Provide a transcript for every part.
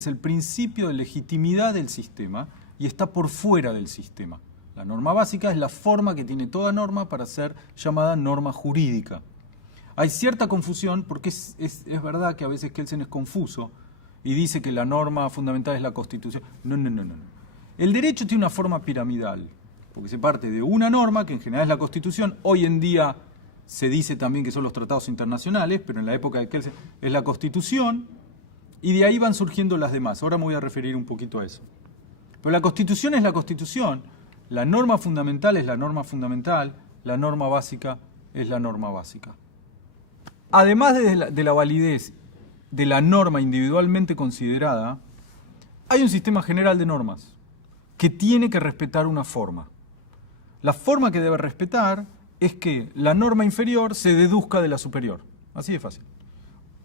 Es el principio de legitimidad del sistema y está por fuera del sistema. La norma básica es la forma que tiene toda norma para ser llamada norma jurídica. Hay cierta confusión porque es verdad que a veces Kelsen es confuso y dice que la norma fundamental es la Constitución. No. El derecho tiene una forma piramidal, porque se parte de una norma, que en general es la Constitución. Hoy en día se dice también que son los tratados internacionales, pero en la época de Kelsen es la Constitución, y de ahí van surgiendo las demás. Ahora me voy a referir un poquito a eso. Pero la Constitución es la Constitución, la norma fundamental es la norma fundamental, la norma básica es la norma básica. Además de la validez de la norma individualmente considerada, hay un sistema general de normas que tiene que respetar una forma. La forma que debe respetar es que la norma inferior se deduzca de la superior. Así de fácil.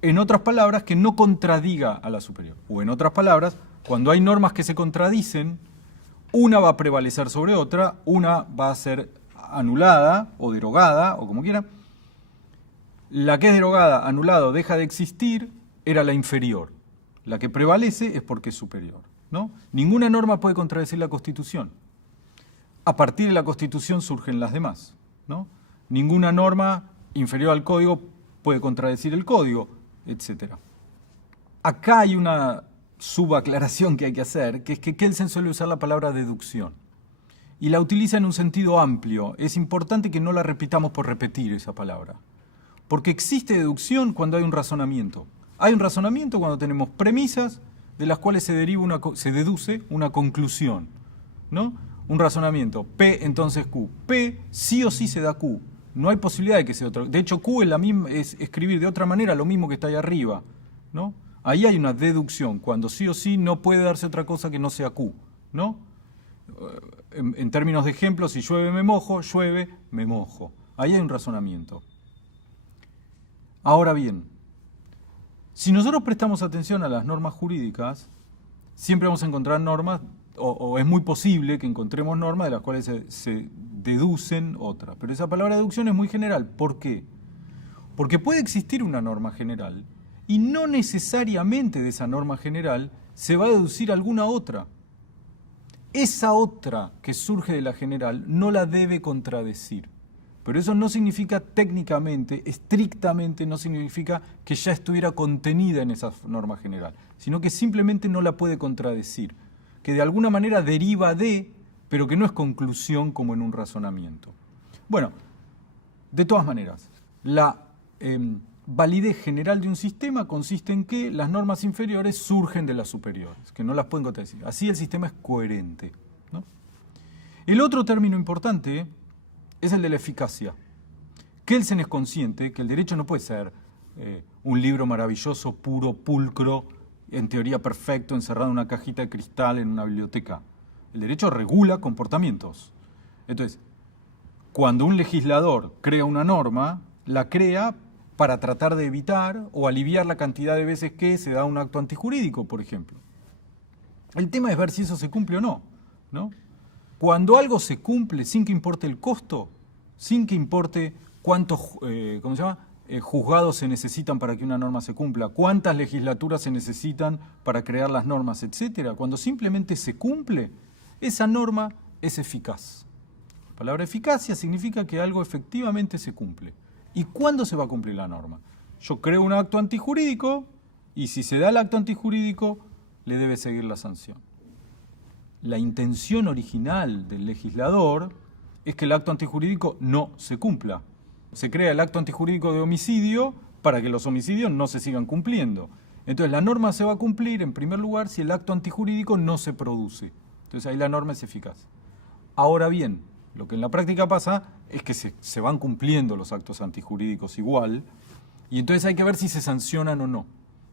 En otras palabras, que no contradiga a la superior. O en otras palabras, cuando hay normas que se contradicen, una va a prevalecer sobre otra, una va a ser anulada o derogada, o como quiera. La que es derogada, anulada o deja de existir, era la inferior. La que prevalece es porque es superior, ¿no? Ninguna norma puede contradecir la Constitución. A partir de la Constitución surgen las demás, ¿no? Ninguna norma inferior al Código puede contradecir el Código, etc. Acá hay una subaclaración que hay que hacer, que es que Kelsen suele usar la palabra deducción. Y la utiliza en un sentido amplio. Es importante que no la repitamos por repetir esa palabra. Porque existe deducción cuando hay un razonamiento. Hay un razonamiento cuando tenemos premisas de las cuales se deduce una conclusión, ¿no? Un razonamiento, P entonces Q. P sí o sí se da Q. No hay posibilidad de que sea otro. De hecho, Q es escribir de otra manera lo mismo que está ahí arriba, ¿no? Ahí hay una deducción, cuando sí o sí no puede darse otra cosa que no sea Q, ¿no? En términos de ejemplo, si llueve me mojo. Ahí hay un razonamiento. Ahora bien, si nosotros prestamos atención a las normas jurídicas, siempre vamos a encontrar normas, o es muy posible que encontremos normas de las cuales se deducen otras. Pero esa palabra deducción es muy general. ¿Por qué? Porque puede existir una norma general y no necesariamente de esa norma general se va a deducir alguna otra. Esa otra que surge de la general no la debe contradecir. Pero eso no significa técnicamente, estrictamente, no significa que ya estuviera contenida en esa norma general, sino que simplemente no la puede contradecir, que de alguna manera deriva de, pero que no es conclusión como en un razonamiento. Bueno, de todas maneras, la validez general de un sistema consiste en que las normas inferiores surgen de las superiores, que no las pueden contradecir. Así el sistema es coherente, ¿no? El otro término importante es el de la eficacia. Kelsen es consciente que el derecho no puede ser un libro maravilloso, puro, pulcro, en teoría perfecto, encerrado en una cajita de cristal en una biblioteca. El derecho regula comportamientos. Entonces, cuando un legislador crea una norma, la crea para tratar de evitar o aliviar la cantidad de veces que se da un acto antijurídico, por ejemplo. El tema es ver si eso se cumple o no, ¿no? Cuando algo se cumple sin que importe el costo, sin que importe cuántos juzgados se necesitan para que una norma se cumpla, cuántas legislaturas se necesitan para crear las normas, etc. Cuando simplemente se cumple, esa norma es eficaz. La palabra eficacia significa que algo efectivamente se cumple. ¿Y cuándo se va a cumplir la norma? Yo creo un acto antijurídico y si se da el acto antijurídico, le debe seguir la sanción. La intención original del legislador es que el acto antijurídico no se cumpla. Se crea el acto antijurídico de homicidio para que los homicidios no se sigan cumpliendo. Entonces la norma se va a cumplir en primer lugar si el acto antijurídico no se produce. Entonces ahí la norma es eficaz. Ahora bien, lo que en la práctica pasa es que se van cumpliendo los actos antijurídicos igual y entonces hay que ver si se sancionan o no.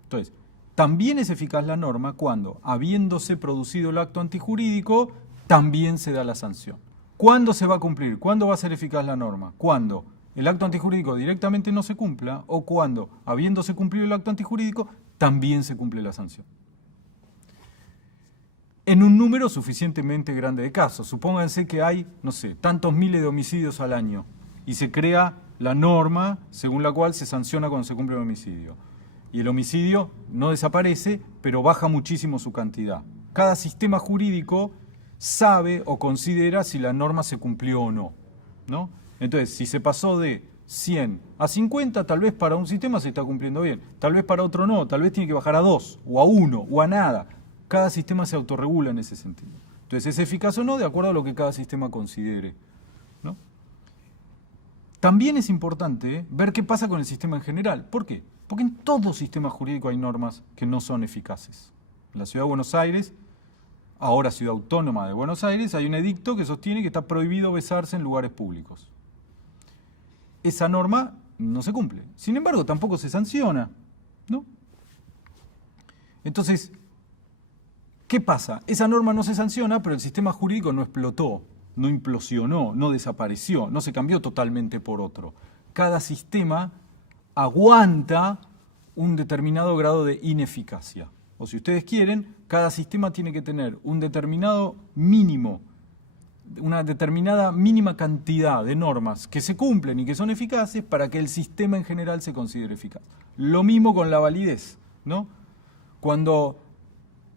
Entonces, también es eficaz la norma cuando, habiéndose producido el acto antijurídico, también se da la sanción. ¿Cuándo se va a cumplir? ¿Cuándo va a ser eficaz la norma? Cuando el acto antijurídico directamente no se cumpla o cuando, habiéndose cumplido el acto antijurídico, también se cumple la sanción. En un número suficientemente grande de casos. Supónganse que hay, no sé, tantos miles de homicidios al año y se crea la norma según la cual se sanciona cuando se cumple el homicidio. Y el homicidio no desaparece, pero baja muchísimo su cantidad. Cada sistema jurídico sabe o considera si la norma se cumplió o no, ¿no? Entonces, si se pasó de 100 a 50, tal vez para un sistema se está cumpliendo bien, tal vez para otro no, tal vez tiene que bajar a 2, o a 1, o a nada. Cada sistema se autorregula en ese sentido. Entonces, ¿es eficaz o no? De acuerdo a lo que cada sistema considere, ¿no? También es importante ver qué pasa con el sistema en general. ¿Por qué? Porque en todo sistema jurídico hay normas que no son eficaces. En la Ciudad de Buenos Aires, ahora Ciudad Autónoma de Buenos Aires, hay un edicto que sostiene que está prohibido besarse en lugares públicos. Esa norma no se cumple. Sin embargo, tampoco se sanciona, ¿no? Entonces, ¿qué pasa? Esa norma no se sanciona, pero el sistema jurídico no explotó, no implosionó, no desapareció, no se cambió totalmente por otro. Cada sistema aguanta un determinado grado de ineficacia. O si ustedes quieren, cada sistema tiene que tener un determinado mínimo, una determinada mínima cantidad de normas que se cumplen y que son eficaces para que el sistema en general se considere eficaz. Lo mismo con la validez, ¿no? Cuando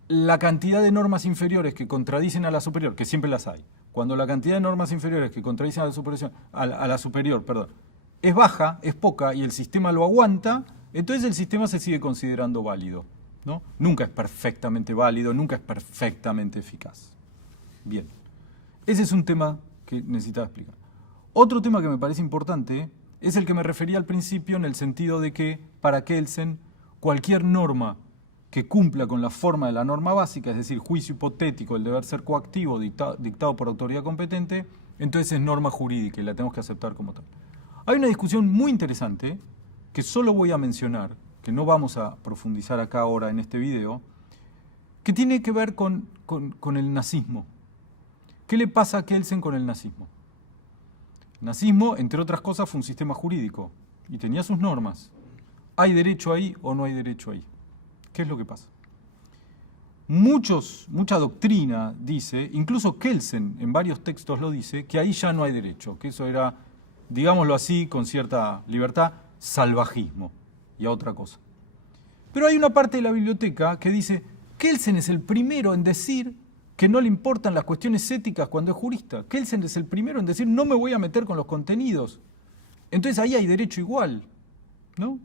la cantidad de normas inferiores que contradicen a la superior, que siempre las hay, cuando la cantidad de normas inferiores que contradicen a la superior, es baja, es poca y el sistema lo aguanta, entonces el sistema se sigue considerando válido, ¿no? Nunca es perfectamente válido, nunca es perfectamente eficaz. Bien, ese es un tema que necesitaba explicar. Otro tema que me parece importante es el que me refería al principio en el sentido de que para Kelsen cualquier norma que cumpla con la forma de la norma básica, es decir, juicio hipotético, el deber ser coactivo dictado por autoridad competente, entonces es norma jurídica y la tenemos que aceptar como tal. Hay una discusión muy interesante que solo voy a mencionar, que no vamos a profundizar acá ahora en este video, que tiene que ver con el nazismo. ¿Qué le pasa a Kelsen con el nazismo? El nazismo, entre otras cosas, fue un sistema jurídico y tenía sus normas. ¿Hay derecho ahí o no hay derecho ahí? ¿Qué es lo que pasa? Mucha doctrina dice, incluso Kelsen en varios textos lo dice, que ahí ya no hay derecho, que eso era, digámoslo así, con cierta libertad, salvajismo y a otra cosa. Pero hay una parte de la biblioteca que dice, Kelsen es el primero en decir que no le importan las cuestiones éticas cuando es jurista. Kelsen es el primero en decir, no me voy a meter con los contenidos. Entonces ahí hay derecho igual, ¿no?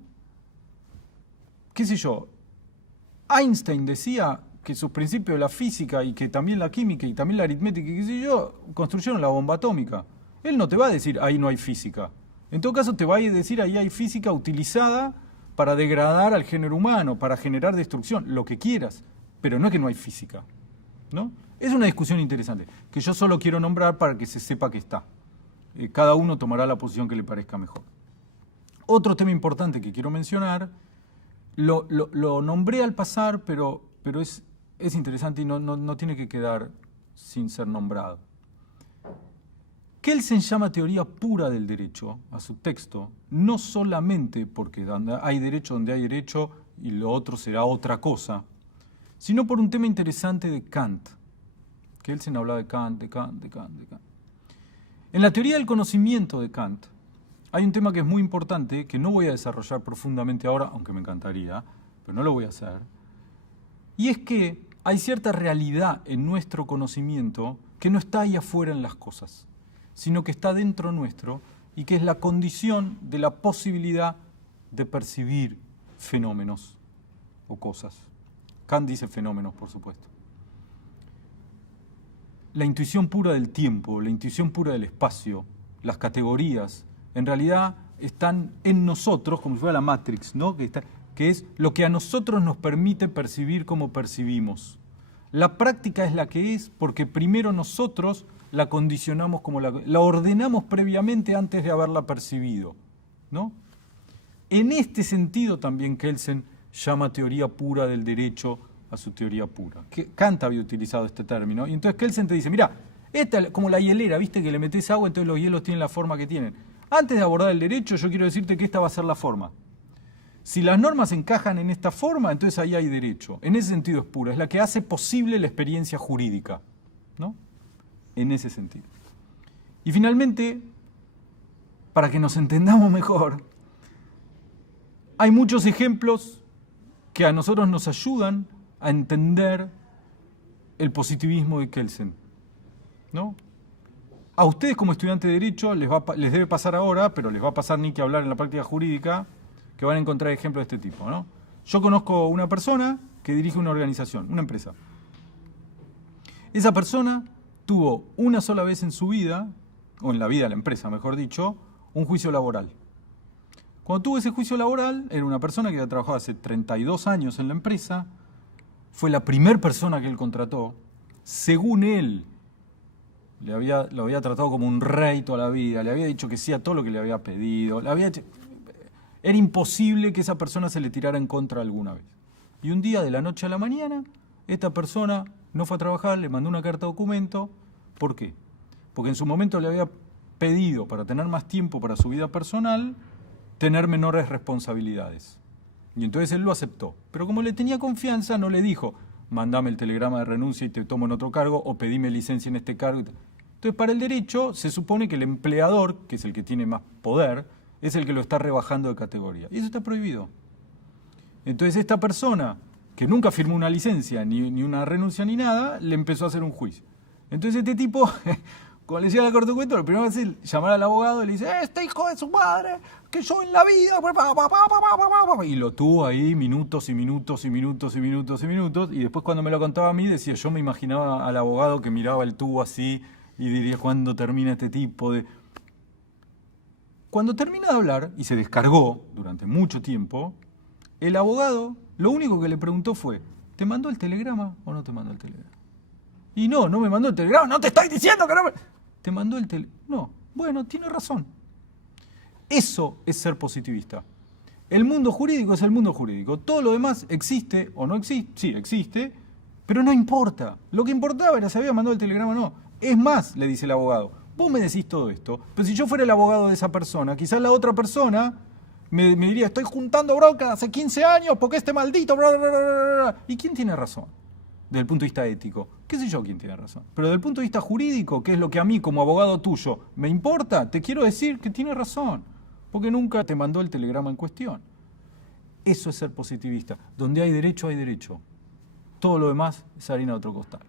¿Qué sé yo? Einstein decía que sus principios de la física y que también la química y también la aritmética y qué sé yo, construyeron la bomba atómica. Él no te va a decir, ahí no hay física. En todo caso te va a decir, ahí hay física utilizada para degradar al género humano, para generar destrucción, lo que quieras, pero no es que no hay física, ¿no? Es una discusión interesante, que yo solo quiero nombrar para que se sepa que está. Cada uno tomará la posición que le parezca mejor. Otro tema importante que quiero mencionar, lo nombré al pasar, pero es interesante y no tiene que quedar sin ser nombrado. Kelsen llama teoría pura del derecho a su texto, no solamente porque hay derecho donde hay derecho y lo otro será otra cosa, sino por un tema interesante de Kant. Kelsen hablaba de Kant. En la teoría del conocimiento de Kant hay un tema que es muy importante, que no voy a desarrollar profundamente ahora, aunque me encantaría, pero no lo voy a hacer, y es que hay cierta realidad en nuestro conocimiento que no está ahí afuera en las cosas, sino que está dentro nuestro y que es la condición de la posibilidad de percibir fenómenos o cosas. Kant dice fenómenos, por supuesto. La intuición pura del tiempo, la intuición pura del espacio, las categorías, en realidad están en nosotros, como si fuera la Matrix, ¿no? Que es lo que a nosotros nos permite percibir como percibimos. La práctica es la que es porque primero nosotros la condicionamos como la ordenamos previamente antes de haberla percibido, ¿no? En este sentido también Kelsen llama teoría pura del derecho a su teoría pura. Kant había utilizado este término, y entonces Kelsen te dice, mira, esta es como la hielera, ¿viste? Que le metés agua, entonces los hielos tienen la forma que tienen. Antes de abordar el derecho, yo quiero decirte que esta va a ser la forma. Si las normas encajan en esta forma, entonces ahí hay derecho. En ese sentido es pura, es la que hace posible la experiencia jurídica, ¿no? En ese sentido. Y finalmente, para que nos entendamos mejor, hay muchos ejemplos que a nosotros nos ayudan a entender el positivismo de Kelsen, ¿no? A ustedes como estudiantes de Derecho les debe pasar ahora, pero les va a pasar ni que hablar en la práctica jurídica, que van a encontrar ejemplos de este tipo, ¿no? Yo conozco una persona que dirige una organización, una empresa. Esa persona tuvo una sola vez en su vida, o en la vida de la empresa, mejor dicho, un juicio laboral. Cuando tuvo ese juicio laboral, era una persona que había trabajado hace 32 años en la empresa, fue la primera persona que él contrató, según él, lo había tratado como un rey toda la vida, le había dicho que sí a todo lo que le había pedido, era imposible que esa persona se le tirara en contra alguna vez. Y un día, de la noche a la mañana, esta persona no fue a trabajar, le mandó una carta de documento. ¿Por qué? Porque en su momento le había pedido, para tener más tiempo para su vida personal, tener menores responsabilidades. Y entonces él lo aceptó. Pero como le tenía confianza, no le dijo, mandame el telegrama de renuncia y te tomo en otro cargo, o pedime licencia en este cargo. Entonces, para el derecho, se supone que el empleador, que es el que tiene más poder, es el que lo está rebajando de categoría. Y eso está prohibido. Entonces, esta persona, que nunca firmó una licencia, ni una renuncia, ni nada, le empezó a hacer un juicio. Entonces, este tipo, cuando le llega la corte de cuento, lo primero que hace es llamar al abogado y le dice, este hijo de su madre, que yo en la vida... Y lo tuvo ahí minutos y minutos y minutos y minutos y minutos. Y después, cuando me lo contaba a mí, decía, yo me imaginaba al abogado que miraba el tubo así y diría, ¿cuándo termina este tipo de...? Cuando termina de hablar, y se descargó durante mucho tiempo, el abogado lo único que le preguntó fue, ¿te mandó el telegrama o no te mandó el telegrama? Y no me mandó el telegrama, no te estoy diciendo que no me... ¿Te mandó el telegrama? No, bueno, tiene razón. Eso es ser positivista. El mundo jurídico es el mundo jurídico. Todo lo demás existe o no existe, sí, existe, pero no importa. Lo que importaba era si había mandado el telegrama o no. Es más, le dice el abogado, vos me decís todo esto, pero si yo fuera el abogado de esa persona, quizás la otra persona me diría, estoy juntando bronca hace 15 años porque este maldito... Bla, bla, bla, bla. ¿Y quién tiene razón? Desde el punto de vista ético. ¿Qué sé yo quién tiene razón? Pero desde el punto de vista jurídico, que es lo que a mí como abogado tuyo me importa, te quiero decir que tiene razón, porque nunca te mandó el telegrama en cuestión. Eso es ser positivista. Donde hay derecho, hay derecho. Todo lo demás es harina de otro costal.